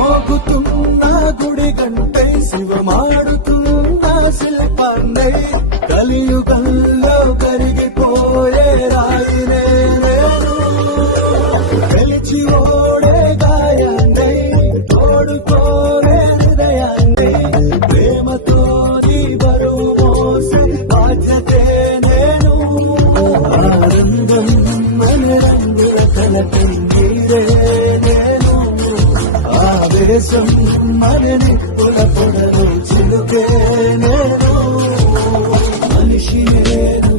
మోగుతున్న గుడి గంటై శివమాడుతున్న శిల్పాన్నై కలియుగంలో కరిగిపోయే రాయినే నేను గెలిచి ఓడే గాయాన్నై తోడుకోనే హృదయాన్నై ప్రేమతో నీ బరువు మోసే బాధ్యతే నేను ఆనందం మన రంగుల కలకంగిరే నేను ఆవేశం మనని పొడలు చిలుకే నేను మనిషి నేను